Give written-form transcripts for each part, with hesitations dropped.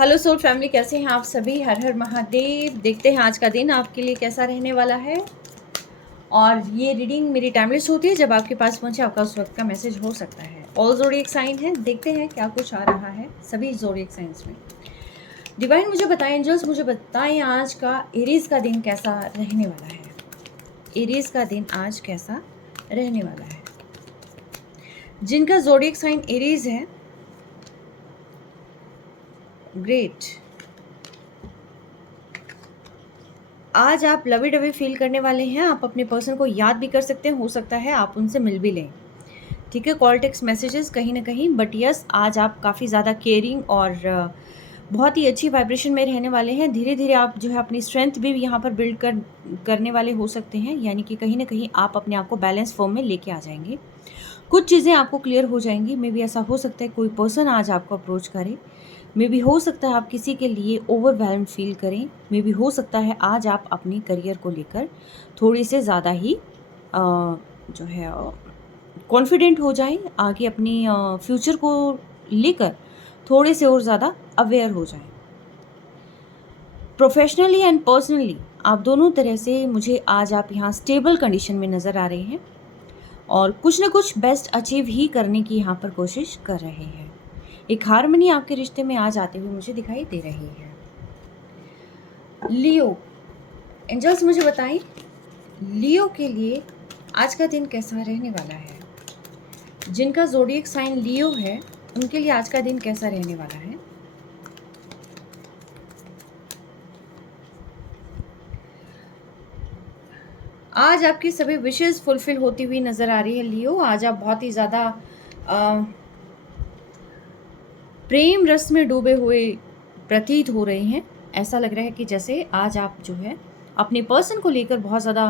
Hello soul family, कैसे हैं आप सभी। हर हर महादेव। देखते हैं आज का दिन आपके लिए कैसा रहने वाला है। और ये रीडिंग मेरी टाइमलेस होती है, जब आपके पास पहुंचे आपका उस वक्त का मैसेज हो सकता है। ऑल ज़ोडिएक साइन है, देखते हैं क्या कुछ आ रहा है सभी ज़ोडिएक साइंस में। डिवाइन मुझे बताएं, एंजल्स मुझे बताएं आज का एरीज का दिन कैसा रहने वाला है। एरीज का दिन आज कैसा रहने वाला है। जिनका ज़ोडिएक साइन एरीज है, ग्रेट। आज आप लवी डवी फील करने वाले हैं। आप अपने पर्सन को याद भी कर सकते हैं, हो सकता है आप उनसे मिल भी लें। ठीक है, कॉल टेक्स्ट मैसेजेस कहीं ना कहीं, बट यस आज आप काफ़ी ज़्यादा केयरिंग और बहुत ही अच्छी वाइब्रेशन में रहने वाले हैं। धीरे धीरे आप जो है अपनी स्ट्रेंथ भी यहाँ पर बिल्ड करने वाले हो सकते हैं, यानी कि कहीं ना कहीं आप अपने आप को बैलेंस फॉर्म में लेके आ जाएंगे। कुछ चीज़ें आपको क्लियर हो जाएंगी। मे बी ऐसा हो सकता है कोई पर्सन आज आपको अप्रोच करे। मे बी हो सकता है आप किसी के लिए ओवरवेल्म फील करें। मे बी हो सकता है आज आप अपने करियर को लेकर थोड़ी से ज़्यादा ही जो है कॉन्फिडेंट हो जाएं। आगे अपनी फ्यूचर को लेकर थोड़े से और ज़्यादा अवेयर हो जाएं। प्रोफेशनली एंड पर्सनली आप दोनों तरह से मुझे आज आप यहाँ स्टेबल कंडीशन में नज़र आ रहे हैं और कुछ ना कुछ बेस्ट अचीव ही करने की यहाँ पर कोशिश कर रहे हैं। एक हार्मनी आपके रिश्ते में आज आते हुए मुझे दिखाई दे रही है। लियो, एंजल्स मुझे बताएं लियो के लिए आज का दिन कैसा रहने वाला है। जिनका ज़ोडिएक साइन लियो है उनके लिए आज का दिन कैसा रहने वाला है। आज आपकी सभी विशेस फुलफिल होती हुई नजर आ रही है लियो। आज आप बहुत ही ज़्यादा प्रेम रस में डूबे हुए प्रतीत हो रहे हैं। ऐसा लग रहा है कि जैसे आज आप जो है अपने पर्सन को लेकर बहुत ज़्यादा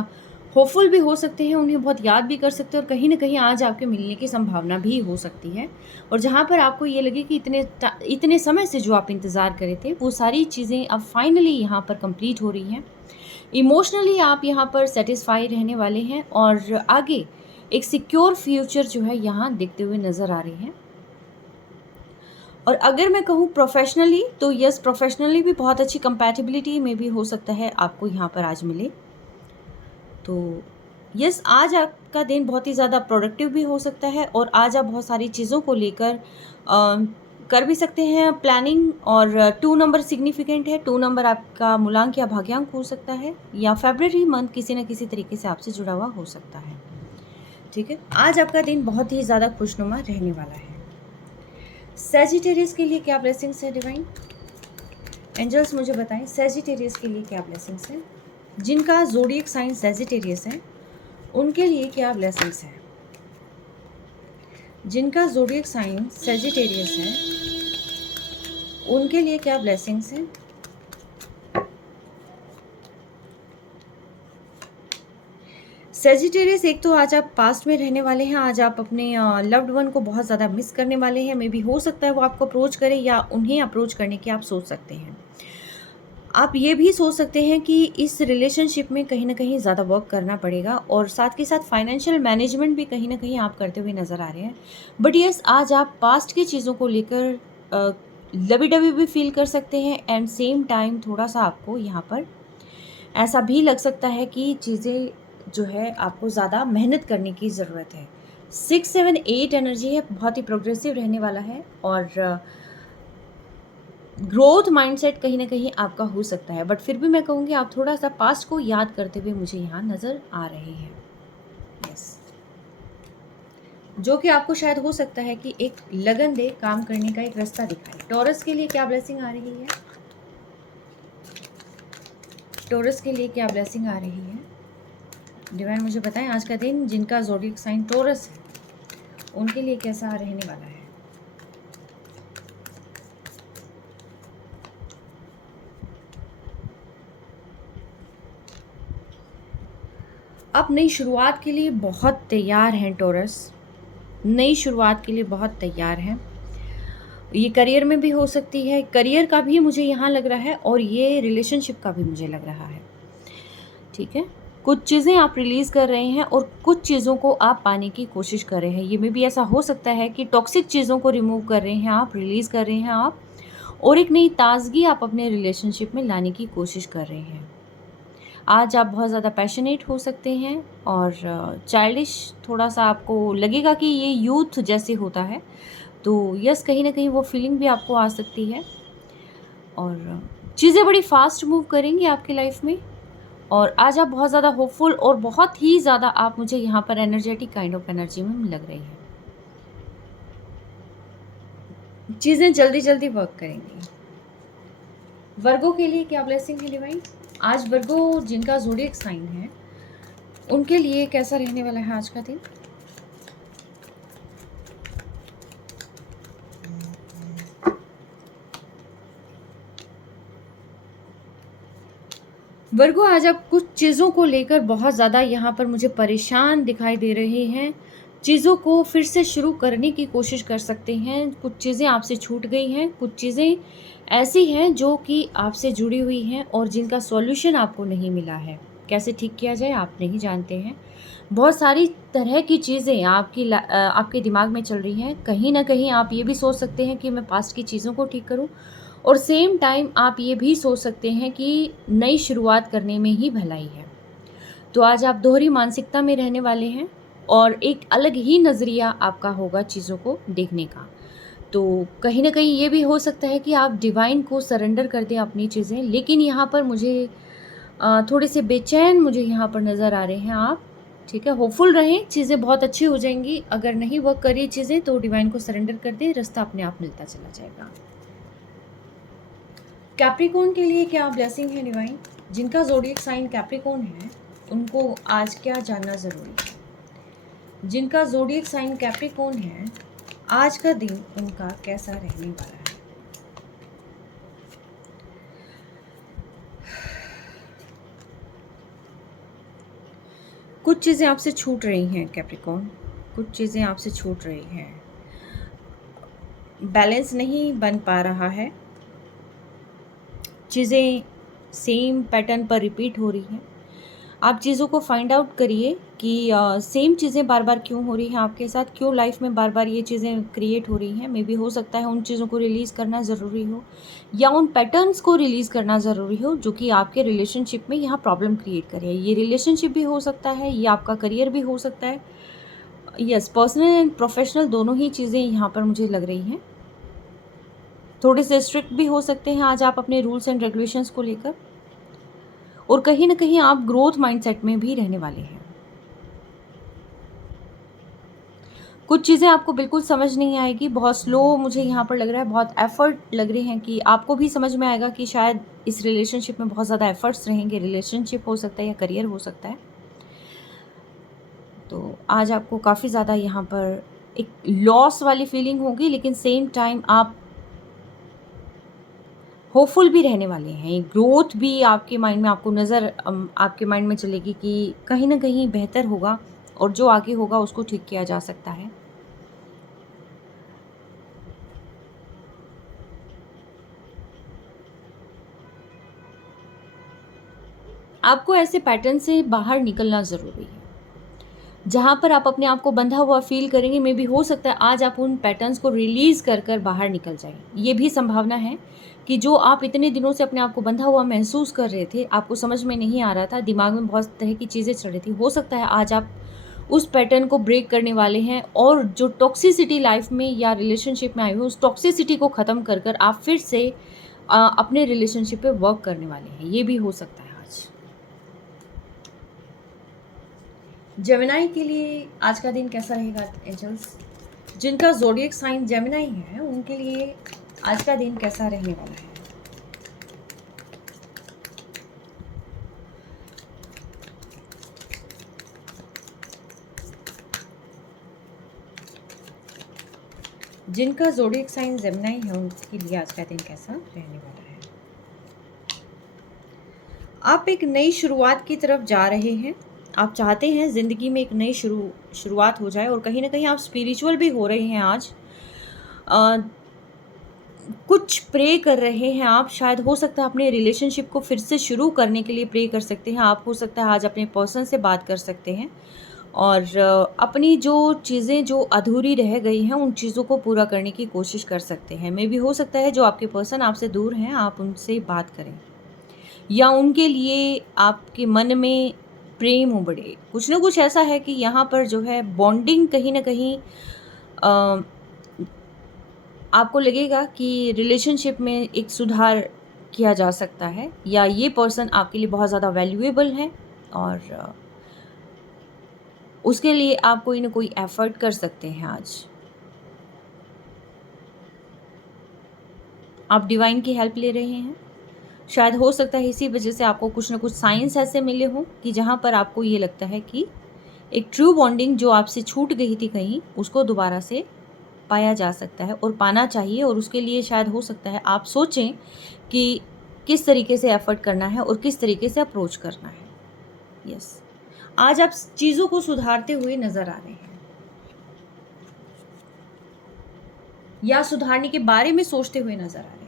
होपफुल भी हो सकते हैं, उन्हें बहुत याद भी कर सकते हैं और कहीं ना कहीं आज आपके मिलने की संभावना भी हो सकती है। और जहाँ पर आपको ये लगे कि इतने समय से जो आप इंतज़ार करे थे वो सारी चीज़ें अब फाइनली यहाँ पर कंप्लीट हो रही हैं। इमोशनली आप यहाँ पर सेटिस्फाई रहने वाले हैं और आगे एक सिक्योर फ्यूचर जो है यहाँ देखते हुए नज़र आ रही है। और अगर मैं कहूँ प्रोफेशनली तो यस, प्रोफेशनली भी बहुत अच्छी कंपैटिबिलिटी में भी हो सकता है आपको यहाँ पर आज मिले। तो यस, आज आपका दिन बहुत ही ज़्यादा प्रोडक्टिव भी हो सकता है और आज आप बहुत सारी चीज़ों को लेकर कर भी सकते हैं प्लानिंग। और 2 नंबर सिग्निफिकेंट है। 2 नंबर आपका मूलांक या भाग्यांक हो सकता है या फेब्रवरी मंथ किसी न किसी तरीके से आपसे जुड़ा हुआ हो सकता है। ठीक है, आज आपका दिन बहुत ही ज़्यादा खुशनुमा रहने वाला है। सैजिटेरियस के लिए क्या ब्लेसिंग्स है डिवाइन, एंजल्स मुझे बताएं सैजिटेरियस के लिए क्या ब्लेसिंग्स है। जिनका ज़ोडिएक साइन सैजिटेरियस है उनके लिए क्या ब्लेसिंग्स है। जिनका ज़ोडिएक साइन सैजिटेरियस है उनके लिए क्या ब्लेसिंग्स हैं। सैजिटेरियस, एक तो आज आप पास्ट में रहने वाले हैं। आज आप अपने लव्ड वन को बहुत ज़्यादा मिस करने वाले हैं। मे बी हो सकता है वो आपको अप्रोच करें या उन्हें अप्रोच करने की आप सोच सकते हैं। आप ये भी सोच सकते हैं कि इस रिलेशनशिप में कहीं ना कहीं ज़्यादा वर्क करना पड़ेगा और साथ के साथ फाइनेंशियल मैनेजमेंट भी कहीं ना कहीं आप करते हुए नज़र आ रहे हैं। बट यस, आज आप पास्ट की चीज़ों को लेकर लवी डवी भी फील कर सकते हैं एंड सेम टाइम थोड़ा सा आपको यहाँ पर ऐसा भी लग सकता है कि चीज़ें जो है आपको ज़्यादा मेहनत करने की ज़रूरत है। 6, 7, 8 एनर्जी है, बहुत ही प्रोग्रेसिव रहने वाला है और ग्रोथ माइंडसेट कहीं ना कहीं आपका हो सकता है। बट फिर भी मैं कहूँगी आप थोड़ा सा पास्ट को याद करते हुए मुझे यहाँ नज़र आ रहे हैं। यस, जो कि आपको शायद हो सकता है कि एक लगन दे काम करने का एक रास्ता दिखाए। टॉरस के लिए क्या ब्लेसिंग आ रही है। टॉरस के लिए क्या ब्लेसिंग आ रही है डिवाइन मुझे बताएं आज का दिन जिनका ज़ोडिएक साइन टॉरस है उनके लिए कैसा रहने वाला है। आप नई शुरुआत के लिए बहुत तैयार हैं टॉरस, नई शुरुआत के लिए बहुत तैयार हैं। ये करियर में भी हो सकती है, करियर का भी मुझे यहाँ लग रहा है और ये रिलेशनशिप का भी मुझे लग रहा है। ठीक है, कुछ चीज़ें आप रिलीज़ कर रहे हैं और कुछ चीज़ों को आप पाने की कोशिश कर रहे हैं। ये में भी ऐसा हो सकता है कि टॉक्सिक चीज़ों को रिमूव कर रहे हैं आप, रिलीज़ कर रहे हैं आप और एक नई ताज़गी आप अपने रिलेशनशिप में लाने की कोशिश कर रहे हैं। आज आप बहुत ज़्यादा पैशनेट हो सकते हैं और चाइल्डिश थोड़ा-सा आपको लगेगा कि ये यूथ जैसे होता है, तो यस कहीं न कहीं वो फीलिंग भी आपको आ सकती है और चीज़ें बड़ी फ़ास्ट मूव करेंगी आपकी लाइफ़ में और आज आप बहुत ज़्यादा होपफुल और बहुत ही ज़्यादा आप मुझे यहाँ पर एनर्जेटिक काइंड ऑफ एनर्जी में लग रही हैं। चीज़ें जल्दी-जल्दी वर्क करेंगी। वर्गो के लिए क्या ब्लेसिंग है डिवाइन? आज वर्गो जिनका ज़ोडिएक साइन है, उनके लिए कैसा रहने वाला है आज का दिन? वर्गो आज आप कुछ चीज़ों को लेकर बहुत ज़्यादा यहाँ पर मुझे परेशान दिखाई दे रहे हैं। चीज़ों को फिर से शुरू करने की कोशिश कर सकते हैं। कुछ चीज़ें आपसे छूट गई हैं, कुछ चीज़ें ऐसी हैं जो कि आपसे जुड़ी हुई हैं और जिनका सॉल्यूशन आपको नहीं मिला है। कैसे ठीक किया जाए आप नहीं जानते हैं। बहुत सारी तरह की चीज़ें आपके दिमाग में चल रही हैं। कहीं न कहीं आप ये भी सोच सकते हैं कि मैं पास्ट की चीज़ों को ठीक करूँ और सेम टाइम आप ये भी सोच सकते हैं कि नई शुरुआत करने में ही भलाई है। तो आज आप दोहरी मानसिकता में रहने वाले हैं और एक अलग ही नज़रिया आपका होगा चीज़ों को देखने का। तो कहीं न कहीं ये भी हो सकता है कि आप डिवाइन को सरेंडर कर दें अपनी चीज़ें, लेकिन यहाँ पर मुझे थोड़े से बेचैन मुझे यहाँ पर नज़र आ रहे हैं आप, ठीक है? होपफुल रहें, चीज़ें बहुत अच्छी हो जाएँगी। अगर नहीं वर्क कर रही चीज़ें तो डिवाइन को सरेंडर कर दें, रास्ता अपने आप मिलता चला जाएगा। कैप्रिकॉर्न के लिए क्या ब्लेसिंग है डिवाइन? जिनका ज़ोडिएक साइन कैप्रिकॉर्न है, उनको आज क्या जानना ज़रूरी है? जिनका ज़ोडिएक साइन कैप्रिकॉर्न है, आज का दिन उनका कैसा रहने वाला है? कुछ चीज़ें आपसे छूट रही हैं कैप्रिकॉर्न, कुछ चीज़ें आपसे छूट रही हैं। बैलेंस नहीं बन पा रहा है। चीज़ें सेम पैटर्न पर रिपीट हो रही हैं। आप चीज़ों को फाइंड आउट करिए कि सेम चीज़ें बार-बार क्यों हो रही हैं आपके साथ, क्यों लाइफ में बार-बार ये चीज़ें क्रिएट हो रही हैं। मे बी हो सकता है उन चीज़ों को रिलीज़ करना ज़रूरी हो या उन पैटर्न्स को रिलीज़ करना ज़रूरी हो जो कि आपके रिलेशनशिप में यहाँ प्रॉब्लम क्रिएट कर रही है। ये रिलेशनशिप भी हो सकता है, ये आपका करियर भी हो सकता है। यस, पर्सनल एंड प्रोफेशनल दोनों ही चीज़ें यहाँ पर मुझे लग रही हैं। थोड़े से स्ट्रिक्ट भी हो सकते हैं आज आप अपने रूल्स एंड रेगुलेशंस को लेकर और कहीं न कहीं आप ग्रोथ माइंडसेट में भी रहने वाले हैं। कुछ चीज़ें आपको बिल्कुल समझ नहीं आएगी, बहुत स्लो मुझे यहाँ पर लग रहा है, बहुत एफ़र्ट लग रहे हैं कि आपको भी समझ में आएगा कि शायद इस रिलेशनशिप में बहुत ज़्यादा एफ़र्ट्स रहेंगे। रिलेशनशिप हो सकता है या करियर हो सकता है। तो आज आपको काफ़ी ज़्यादा यहाँ पर एक लॉस वाली फीलिंग होगी, लेकिन सेम टाइम आप होपफुल भी रहने वाले हैं। ग्रोथ भी आपके माइंड में आपको आपके माइंड में चलेगी कि कहीं न कहीं बेहतर होगा और जो आगे होगा उसको ठीक किया जा सकता है। आपको ऐसे पैटर्न से बाहर निकलना ज़रूरी है। जहाँ पर आप अपने आप को बंधा हुआ फ़ील करेंगे, मे बी हो सकता है आज आप उन पैटर्न्स को रिलीज़ कर बाहर निकल जाएँ। ये भी संभावना है कि जो आप इतने दिनों से अपने आप को बंधा हुआ महसूस कर रहे थे, आपको समझ में नहीं आ रहा था, दिमाग में बहुत तरह की चीज़ें चल रही थी। हो सकता है आज आप उस पैटर्न को ब्रेक करने वाले हैं और जो टॉक्सिसिटी लाइफ़ में या रिलेशनशिप में आई हो, उस टॉक्सिसिटी को ख़त्म कर आप फिर से अपने रिलेशनशिप पे वर्क करने वाले हैं। ये भी हो सकता है आज। जेमिनी के लिए आज का दिन कैसा रहेगा एंजल्स? जिनका ज़ोडिएक साइन जेमिनी है, उनके लिए आज का दिन कैसा रहने वाला है? जिनका ज़ोडिएक साइन जेमिनी है, उनके लिए आज का दिन कैसा रहने वाला है? आप एक नई शुरुआत की तरफ जा रहे हैं। आप चाहते हैं ज़िंदगी में एक नई शुरुआत हो जाए और कहीं न कहीं आप स्पिरिचुअल भी हो रहे हैं आज। अ, कुछ प्रे कर रहे हैं आप, शायद हो सकता है अपने रिलेशनशिप को फिर से शुरू करने के लिए प्रे कर सकते हैं। आप हो सकता है आज अपने पर्सन से बात कर सकते हैं और अपनी जो चीज़ें जो अधूरी रह गई हैं उन चीज़ों को पूरा करने की कोशिश कर सकते हैं। मे बी हो सकता है जो आपके पर्सन आपसे दूर हैं आप उनसे बात करें या उनके लिए आपके मन में प्रेम उमड़े। कुछ ना कुछ ऐसा है कि यहाँ पर जो है बॉन्डिंग कहीं न कहीं अ, आपको लगेगा कि रिलेशनशिप में एक सुधार किया जा सकता है या ये पर्सन आपके लिए बहुत ज़्यादा वैल्यूएबल है और उसके लिए आप कोई ना कोई एफ़र्ट कर सकते हैं आज। आप डिवाइन की हेल्प ले रहे हैं। शायद हो सकता है इसी वजह से आपको कुछ ना कुछ साइंस ऐसे मिले हों कि जहाँ पर आपको ये लगता है कि एक ट्रू बॉन्डिंग जो आपसे छूट गई थी कहीं, उसको दोबारा से पाया जा सकता है और पाना चाहिए और उसके लिए शायद हो सकता है आप सोचें कि किस तरीके से एफ़र्ट करना है और किस तरीके से अप्रोच करना है। यस, आज आप चीज़ों को सुधारते हुए नज़र आ रहे हैं या सुधारने के बारे में सोचते हुए नज़र आ रहे हैं।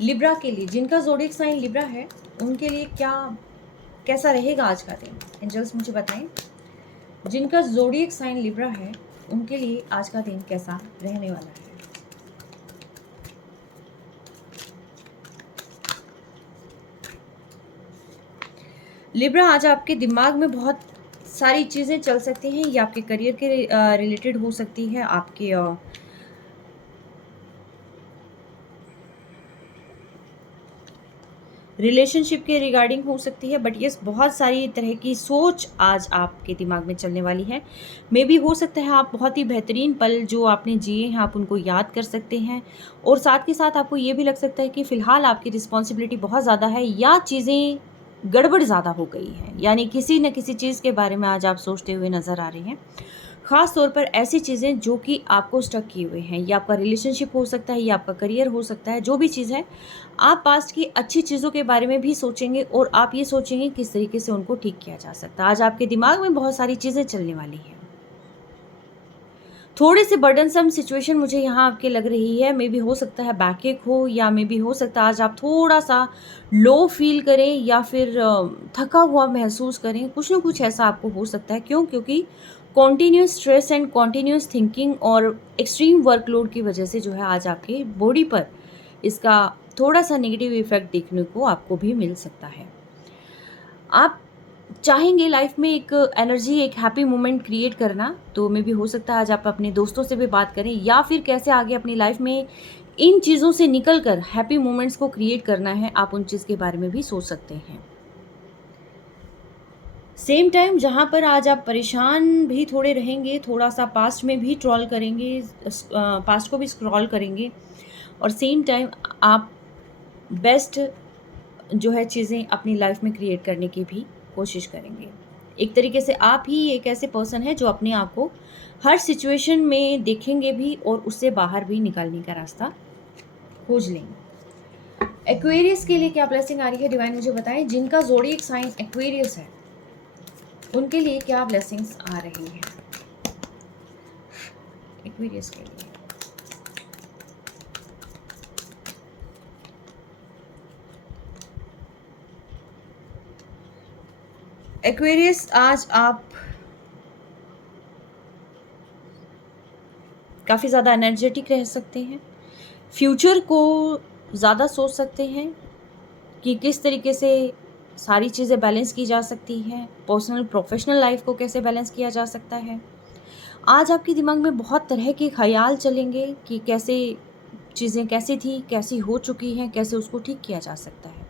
लिब्रा के लिए, जिनका ज़ोडिएक साइन लिब्रा है, उनके लिए कैसा रहेगा आज का दिन? एंजल्स मुझे बताएं। जिनका ज़ोडिएक साइन लिब्रा है, उनके लिए आज का दिन कैसा रहने वाला है? लिब्रा, आज आपके दिमाग में बहुत सारी चीज़ें चल सकती हैं। ये आपके करियर के रिलेटेड हो सकती है, आपके रिलेशनशिप के रिगार्डिंग हो सकती है, बट यस बहुत सारी तरह की सोच आज आपके दिमाग में चलने वाली है। मे बी हो सकता है आप बहुत ही बेहतरीन पल जो आपने जिए हैं आप उनको याद कर सकते हैं और साथ के साथ आपको ये भी लग सकता है कि फ़िलहाल आपकी रिस्पॉन्सिबिलिटी बहुत ज़्यादा है या चीज़ें गड़बड़ ज़्यादा हो गई हैं, यानी किसी न किसी चीज़ के बारे में आज आप सोचते हुए नज़र आ रहे हैं। ख़ास तौर पर ऐसी चीज़ें जो कि आपको स्टक किए हुए हैं, या आपका रिलेशनशिप हो सकता है या आपका करियर हो सकता है, जो भी चीज़ है, आप पास्ट की अच्छी चीज़ों के बारे में भी सोचेंगे और आप ये सोचेंगे किस तरीके से उनको ठीक किया जा सकता है। आज आपके दिमाग में बहुत सारी चीज़ें चलने वाली हैं। थोड़े से बर्डनसम सिचुएशन मुझे यहाँ आपके लग रही है। मे बी हो सकता है बैकएक हो या मे बी हो सकता है आज आप थोड़ा-सा लो फ़ील करें या फिर थका हुआ महसूस करें। कुछ ना कुछ ऐसा आपको हो सकता है। क्यों? क्योंकि continuous stress and continuous thinking और एक्सट्रीम वर्कलोड की वजह से जो है आज आपके बॉडी पर इसका थोड़ा-सा नेगेटिव इफ़ेक्ट देखने को आपको भी मिल सकता है। आप चाहेंगे लाइफ में एक एनर्जी, एक हैप्पी मोमेंट क्रिएट करना, तो मे बी हो सकता है आज आप अपने दोस्तों से भी बात करें या फिर कैसे आगे अपनी लाइफ में इन चीज़ों से निकल कर हैप्पी मोमेंट्स को क्रिएट करना है, आप उन चीज़ के बारे में भी सोच सकते हैं। सेम टाइम जहाँ पर आज आप परेशान भी थोड़े रहेंगे, थोड़ा-सा पास्ट में भी ट्रॉल करेंगे, पास्ट को भी स्क्रॉल करेंगे और सेम टाइम आप बेस्ट जो है चीज़ें अपनी लाइफ में क्रिएट करने की भी कोशिश करेंगे। एक तरीके से आप ही एक ऐसे पर्सन हैं जो अपने आप को हर सिचुएशन में देखेंगे भी और उससे बाहर भी निकालने का रास्ता खोज लेंगे। एक्वेरियस के लिए क्या ब्लेसिंग आ रही है डिवाइन मुझे बताएं। जिनका ज़ोडिएक साइन एक्वेरियस है, उनके लिए क्या ब्लेसिंग्स आ रही हैं एक्वेरियस के लिए? एक्वेरियस, आज आप काफ़ी ज़्यादा एनर्जेटिक रह सकते हैं। फ्यूचर को ज़्यादा सोच सकते हैं कि किस तरीके से सारी चीज़ें बैलेंस की जा सकती हैं, पर्सनल प्रोफेशनल लाइफ को कैसे बैलेंस किया जा सकता है। आज आपके दिमाग में बहुत तरह के ख़याल चलेंगे कि कैसे चीज़ें कैसी थी, कैसी हो चुकी हैं, कैसे उसको ठीक किया जा सकता है।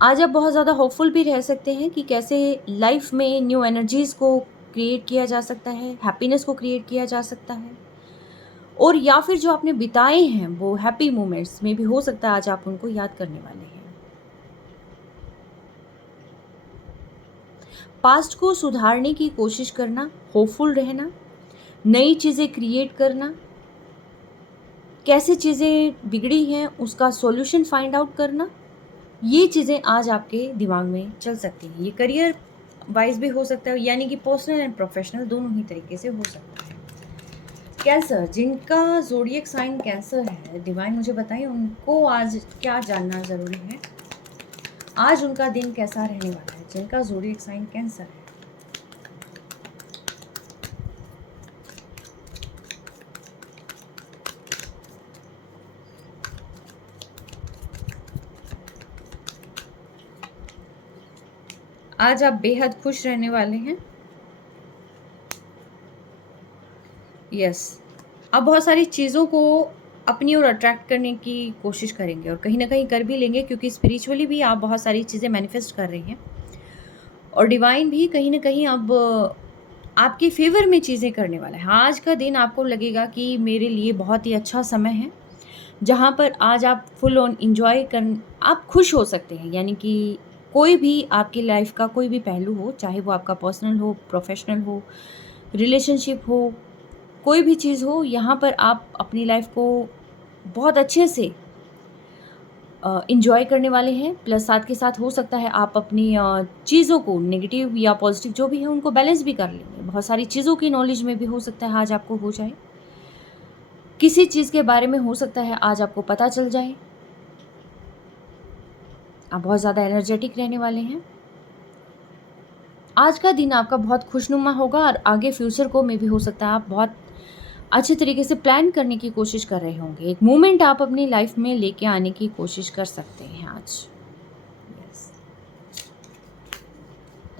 आज आप बहुत ज़्यादा होपफुल भी रह सकते हैं कि कैसे लाइफ में न्यू एनर्जीज़ को क्रिएट किया जा सकता है, हैप्पीनेस को क्रिएट किया जा सकता है और या फिर जो आपने बिताए हैं वो हैप्पी मोमेंट्स में भी हो सकता है आज आप उनको याद करने वाले हैं। पास्ट को सुधारने की कोशिश करना, होपफुल रहना, नई चीज़ें क्रिएट करना, कैसे चीज़ें बिगड़ी हैं उसका सॉल्यूशन फाइंड आउट करना, ये चीज़ें आज आपके दिमाग में चल सकती हैं। ये करियर वाइज भी हो सकता है, यानी कि पर्सनल एंड प्रोफेशनल दोनों ही तरीके से हो सकता है। कैंसर, जिनका ज़ोडिएक साइन कैंसर है, डिवाइन मुझे बताइए उनको आज क्या जानना ज़रूरी है आज उनका दिन कैसा रहने वाला है, जिनका ज़ोडिएक साइन कैंसर है। आज आप बेहद खुश रहने वाले हैं। यस, आप बहुत सारी चीज़ों को अपनी ओर अट्रैक्ट करने की कोशिश करेंगे और कहीं न कहीं कर भी लेंगे, क्योंकि स्पिरिचुअली भी आप बहुत सारी चीज़ें मैनिफेस्ट कर रही हैं और डिवाइन भी कहीं न कहीं अब आपके फ़ेवर में चीज़ें करने वाला है। आज का दिन आपको लगेगा कि मेरे लिए बहुत ही अच्छा समय है, जहाँ पर आज आप फुल ऑन एन्जॉय आप खुश हो सकते हैं। यानी कि कोई भी आपकी लाइफ़ का कोई भी पहलू हो, चाहे वो आपका पर्सनल हो, प्रोफ़ेशनल हो, रिलेशनशिप हो, कोई भी चीज़ हो, यहाँ पर आप अपनी लाइफ़ को बहुत अच्छे से एन्जॉय करने वाले हैं। प्लस साथ के साथ हो सकता है आप अपनी चीज़ों को नेगेटिव या पॉज़िटिव जो भी है उनको बैलेंस भी कर लेंगे। बहुत सारी चीज़ों की नॉलेज में भी हो सकता है आज आपको हो जाए। किसी चीज़ के बारे में हो सकता है आज आपको पता चल जाए। आप बहुत ज़्यादा एनर्जेटिक रहने वाले हैं। आज का दिन आपका बहुत खुशनुमा होगा और आगे फ्यूचर को में भी हो सकता है आप बहुत अच्छे तरीके से प्लान करने की कोशिश कर रहे होंगे। एक मूवमेंट आप अपनी लाइफ में लेके आने की कोशिश कर सकते हैं आज। यस।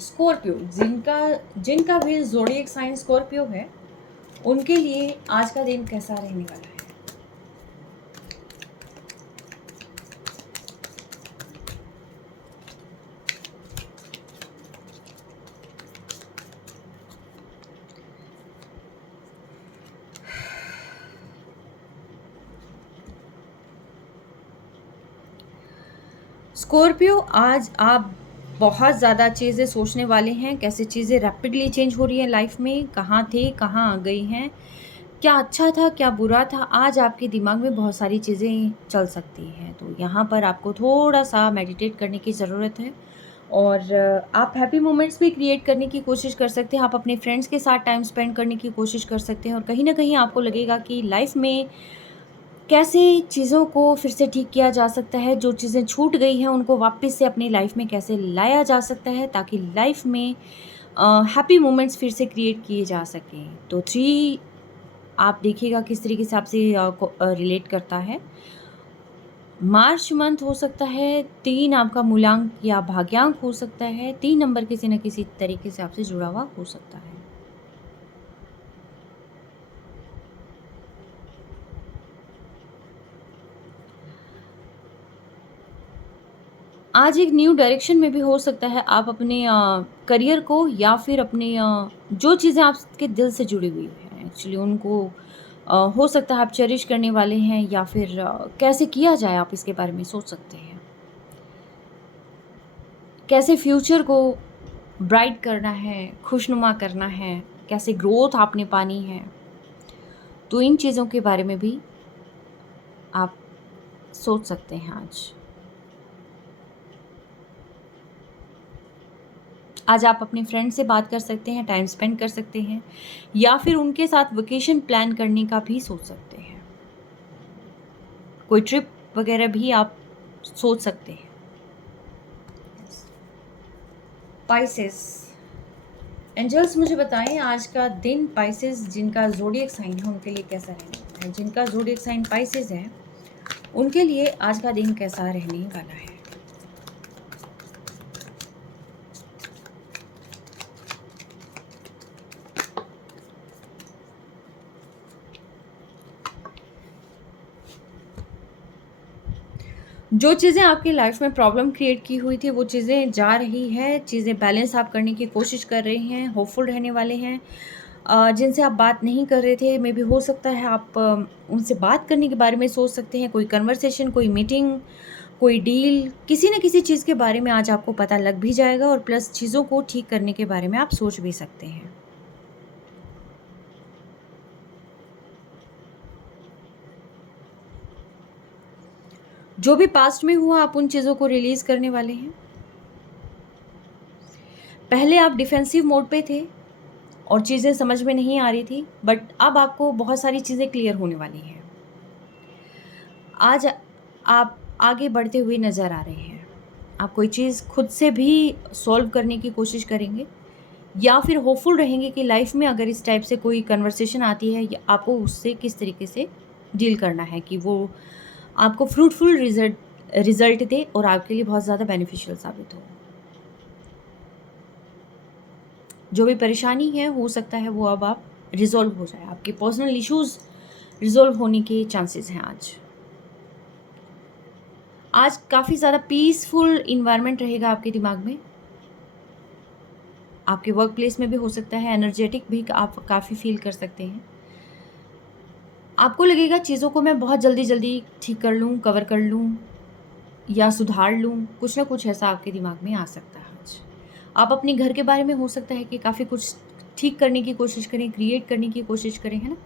स्कॉर्पियो, जिनका जिनका भी ज़ोडिएक साइन स्कॉर्पियो है, उनके लिए आज का दिन कैसा रहने वाला है? स्कॉर्पियो, आज आप बहुत ज़्यादा चीज़ें सोचने वाले हैं, कैसे चीज़ें रैपिडली चेंज हो रही हैं लाइफ में, कहाँ थे, कहाँ आ गई हैं, क्या अच्छा था, क्या बुरा था। आज आपके दिमाग में बहुत सारी चीज़ें चल सकती हैं, तो यहाँ पर आपको थोड़ा-सा मेडिटेट करने की ज़रूरत है और आप हैप्पी मोमेंट्स भी क्रिएट करने की कोशिश कर सकते हैं। आप अपने फ्रेंड्स के साथ टाइम स्पेंड करने की कोशिश कर सकते हैं और कहीं न कहीं आपको लगेगा कि लाइफ में कैसे चीज़ों को फिर से ठीक किया जा सकता है, जो चीज़ें छूट गई हैं उनको वापस से अपनी लाइफ में कैसे लाया जा सकता है, ताकि लाइफ में हैप्पी मोमेंट्स फिर से क्रिएट किए जा सकें। तो 3 आप देखिएगा किस तरीके से आपसे रिलेट करता है। मार्च मंथ हो सकता है, 3 आपका मूलांक या भाग्यांक हो सकता है, 3 नंबर किसी न किसी तरीके से आपसे जुड़ा हुआ हो सकता है। आज एक न्यू डायरेक्शन में भी हो सकता है आप अपने करियर को या फिर अपने जो चीज़ें आपके दिल से जुड़ी हुई हैं एक्चुअली उनको हो सकता है आप चेरिश करने वाले हैं या फिर कैसे किया जाए आप इसके बारे में सोच सकते हैं। कैसे फ्यूचर को ब्राइट करना है, खुशनुमा करना है, कैसे ग्रोथ आपने पानी है। तो इन चीज़ों के बारे में भी आप सोच सकते हैं आज। आज आप अपने फ्रेंड से बात कर सकते हैं, टाइम स्पेंड कर सकते हैं या फिर उनके साथ वेकेशन प्लान करने का भी सोच सकते हैं। कोई ट्रिप वगैरह भी आप सोच सकते हैं। पाइसेस, एंजल्स मुझे बताएं आज का दिन पाइसेस जिनका ज़ोडिएक साइन है उनके लिए कैसा रहने वाला है। जिनका ज़ोडिएक साइन पाइसेस है उनके लिए आज का दिन कैसा रहने वाला है। जो चीज़ें आपकी लाइफ में प्रॉब्लम क्रिएट की हुई थी वो चीज़ें जा रही है, चीज़ें बैलेंस आप करने की कोशिश कर रही हैं, होपफुल रहने वाले हैं। जिनसे आप बात नहीं कर रहे थे मे बी हो सकता है आप उनसे बात करने के बारे में सोच सकते हैं। कोई कन्वर्सेशन, कोई मीटिंग, कोई डील, किसी न किसी चीज़ के बारे में आज आपको पता लग भी जाएगा और प्लस चीज़ों को ठीक करने के बारे में आप सोच भी सकते हैं। जो भी पास्ट में हुआ आप उन चीज़ों को रिलीज़ करने वाले हैं। पहले आप डिफेंसिव मोड पे थे और चीज़ें समझ में नहीं आ रही थी, बट अब आपको बहुत सारी चीज़ें क्लियर होने वाली हैं। आज आप आगे बढ़ते हुए नज़र आ रहे हैं। आप कोई चीज़ खुद से भी सॉल्व करने की कोशिश करेंगे, या फिर होपफुल रहेंगे कि लाइफ में अगर इस टाइप से कोई कन्वर्सेशन आती है, या आपको उससे किस तरीके से डील करना है कि वो आपको फ्रूटफुल रिजल्ट दे और आपके लिए बहुत ज़्यादा बेनिफिशियल साबित हो। जो भी परेशानी है हो सकता है वो अब आप रिज़ॉल्व हो जाए, आपके पर्सनल इश्यूज़ रिज़ॉल्व होने के चांसेस हैं आज। आज काफ़ी ज़्यादा पीसफुल इन्वायरमेंट रहेगा आपके दिमाग में। आपके वर्क प्लेस में भी हो सकता है, एनर्जेटिक भी आप काफ़ी फ़ील कर सकते हैं। आपको लगेगा चीज़ों को मैं बहुत जल्दी-जल्दी ठीक कर लूँ, कवर कर लूँ या सुधार लूँ, कुछ ना कुछ ऐसा आपके दिमाग में आ सकता है आज। आप अपने घर के बारे में हो सकता है कि काफ़ी कुछ ठीक करने की कोशिश करें, क्रिएट करने की कोशिश करें, है ना?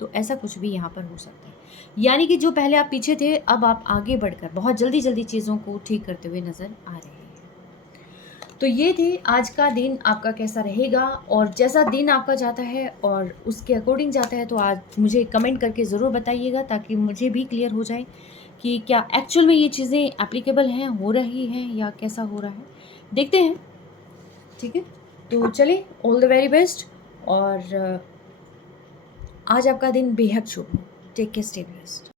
तो ऐसा कुछ भी यहाँ पर हो सकता है। यानी कि जो पहले आप पीछे थे, अब आप आगे बढ़कर बहुत जल्दी-जल्दी चीज़ों को ठीक करते हुए नज़र आ रहे हैं। तो ये थे आज का दिन आपका कैसा रहेगा, और जैसा दिन आपका जाता है और उसके अकॉर्डिंग जाता है तो आज मुझे कमेंट करके ज़रूर बताइएगा, ताकि मुझे भी क्लियर हो जाए कि क्या एक्चुअल में ये चीज़ें एप्लीकेबल हैं, हो रही हैं, या कैसा हो रहा है। देखते हैं, ठीक है? तो चलिए, ऑल द वेरी बेस्ट, और आज आपका दिन बेहद शुभ हो। Take care, stay blessed.